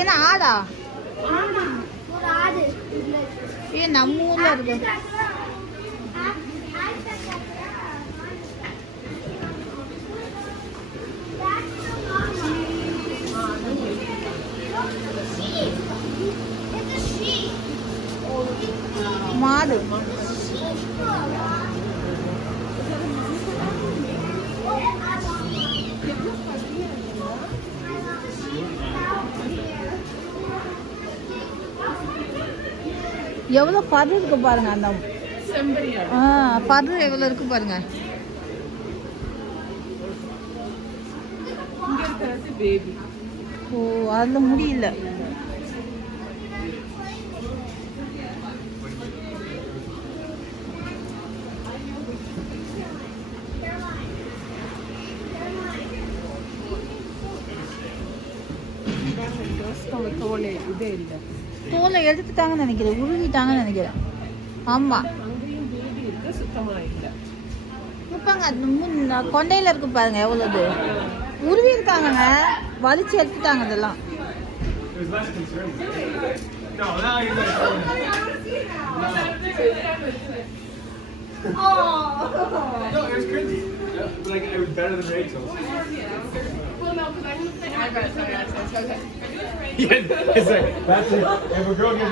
என்ன ஆடா? ஒரு ஆடு. ஏன் நம்ம ஊர்ல இருக்கு? மாடு. எவ்வளோ பரு இருக்கு பாருங்க. அந்த பரு எவ்வளோ இருக்கு பாருங்க. ஓ, அதில் முடியல. தோலை எடுத்துட்டாங்கன்னு நினைக்கிறேன், உருவிட்டாங்கன்னு நினைக்கிறேன். ஆமாம், இருப்பாங்க. கொண்டையில் இருக்கு பாருங்க, எவ்வளோது உருவி இருக்காங்கங்க. வலிச்சு எடுத்துட்டாங்க இதெல்லாம். No, it was cringy. Like, it was better than Rachel's. Well, no, because I bet so, yeah, so it's okay. Yeah, it's like, that's it. If a girl gets